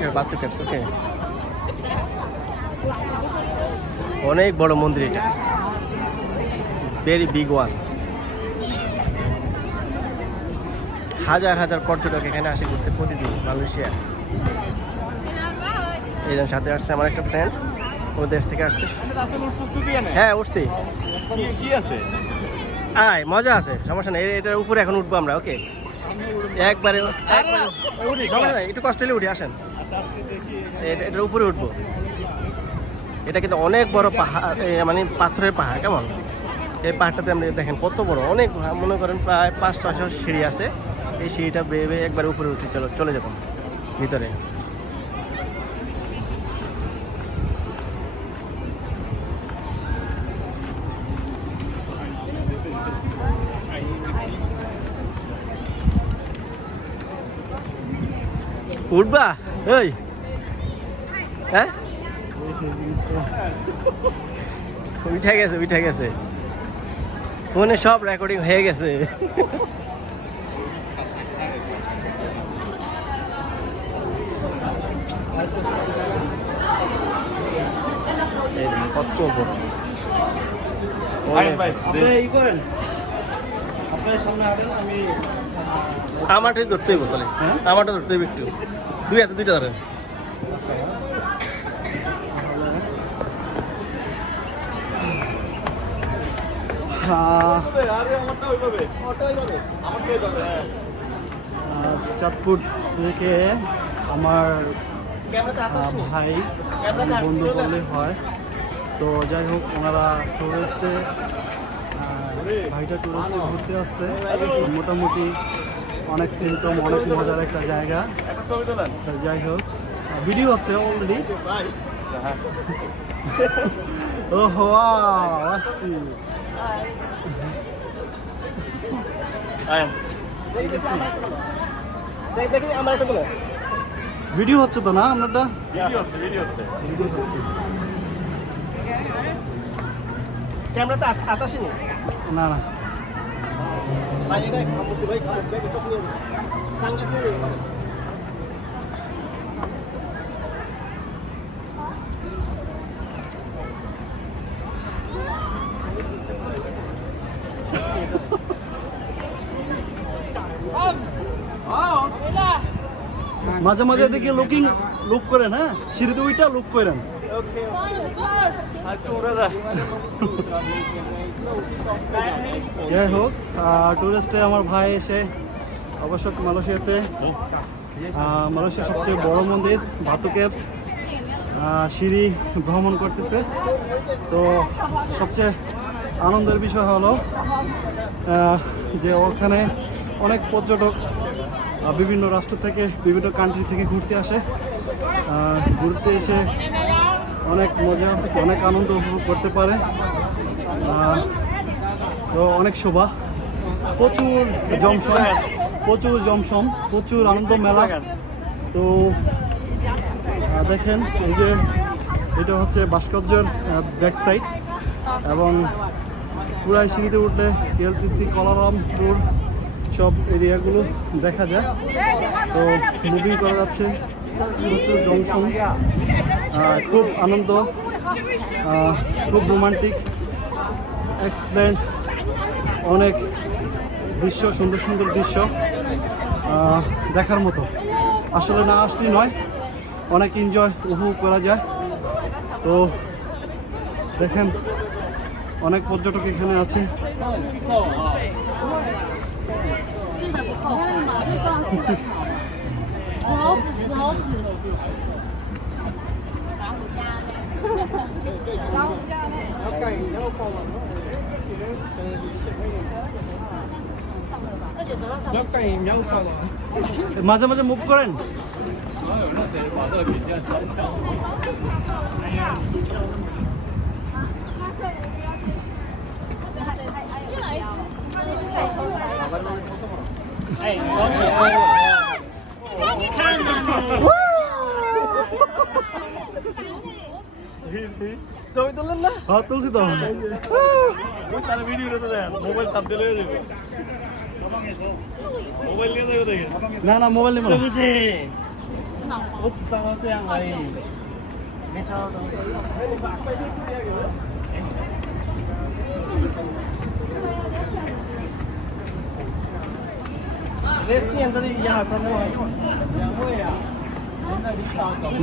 মালয়েশিয়ার বাতু কেভস। ওকে, অনেক বড় মন্দির এটা, ভেরি বিগ ওয়ান। হাজার হাজার পর্যটক এখানে আসে ঘুরতে প্রতিদিন মালয়েশিয়া। এই জন্য সাথে আসছে আমার একটা ফ্রেন্ড, ও দেশ থেকে আসছে। হ্যাঁ উঠছি, কি আছে? আয় মজা আছে, সমস্যা নেই। এটার উপরে এখন উঠবো আমরা। ওকে, একবারে উঠি, সমস্যা নেই, একটু কষ্ট হলে উঠি, আসেন। এটার উপরে উঠবো। এটা কিন্তু অনেক বড় পাহাড়, মানে পাথরের পাহাড়। কেমন এই পাহাড়টাতে আপনি দেখেন কত বড়, অনেক মনে করেন প্রায় 500-600 সিঁড়ি আছে। এই সিঁড়িটা বেয়ে বেয়ে একবার উপরে উঠে চলে যাবো ভিতরে। উঠবা ওই, হ্যাঁ উঠে গেছে ফোনে সব রেকর্ডিং হয়ে গেছে। কত বড় আমারটাই ধরতে হইব তাহলে, আমারটা ধরতে হইব একটু, দুই হাতে দুইটা ধরেন। চাঁদপুর থেকে আমার ভাই বন্ধু বললেই হয়। তো যাই হোক, ওনারা টুরিস্টে, ভাইটা টুরিস্টে ঘুরতে আসছে। মোটামুটি অনেক সিমটম, অনেক মজার একটা জায়গা। তো যাই হোক, ভিডিও হচ্ছে অলরেডি। ও হওয়া ভিডিও হচ্ছে তো না? আপনারটা ভিডিও হচ্ছে। ক্যামেরাতে আতাসিনি না না, ভাই, এটা খামুতি ভাই, খামুতি ভাই, চোখ নিয়ে সানগ্লাস নিয়ে দেবো। মাঝে মাঝে এদিকে লুক করেন, হ্যাঁ সিঁড়িতে ওইটা লুক করেন। যাই হোক, টুরিস্টে আমার ভাই এসে অবশ্য মালয়েশিয়াতে মালয়েশিয়ার সবচেয়ে বড় মন্দির বাতু কেভস সিঁড়ি ভ্রমণ করতেছে। তো সবচেয়ে আনন্দের বিষয় হলো যে ওখানে অনেক পর্যটক বিভিন্ন রাষ্ট্র থেকে, বিভিন্ন কান্ট্রি থেকে ঘুরতে আসে। ঘুরতে এসে অনেক মজা, অনেক আনন্দ উপভোগ করতে পারে। তো অনেক শোভা, প্রচুর জমসম, প্রচুর আনন্দ মেলা। তো দেখেন, এই যে এটা হচ্ছে ভাস্কর্যের ব্যাক সাইড, এবং পুরাই সিঁড়িতে উঠলে এলসিসি, কলারামপুর সব এরিয়াগুলো দেখা যায়। তো মুভিং করা যাচ্ছে, প্রচুর জমসম, খুব আনন্দ, খুব রোমান্টিক, এক্সপ্লেন, অনেক দৃশ্য, সুন্দর সুন্দর দৃশ্য দেখার মতো। আসলে না আসলেই নয়, অনেক এনজয় উপভোগ করা যায়। তো দেখেন, অনেক পর্যটক এখানে আছে। মাঝে মাঝে মুভ করেন। ছবি তুললেন না? হ্যাঁ তুলছি তো। না না, মোবাইল নেব না। 我只上到这样而已，没超到东西。 রেস্ট নিয়ে যদি ইয়ে হয় প্রবলেম হয়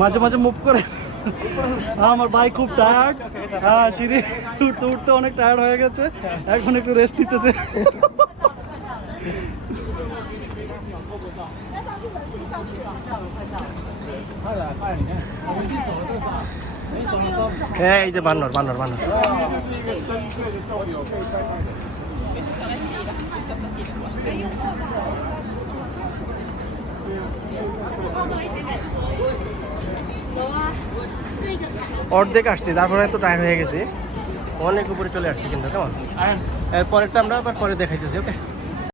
মাঝে মাঝে মুভ করে আমার ভাই খুব টায়ার্ড হ্যাঁ সিঁড়ি উঠতে উঠতে অনেক টায়ার্ড হয়ে গেছে এখন একটু রেস্ট নিতেছে এই যে বানর বানর বানর অর্ধেক আসছি তারপরে তো টায়ার্ড হয়ে গেছি অনেক উপরে চলে আসছি কিন্তু কেমন এর পরেরটা আমরা আবার পরে দেখাইতেছি ওকে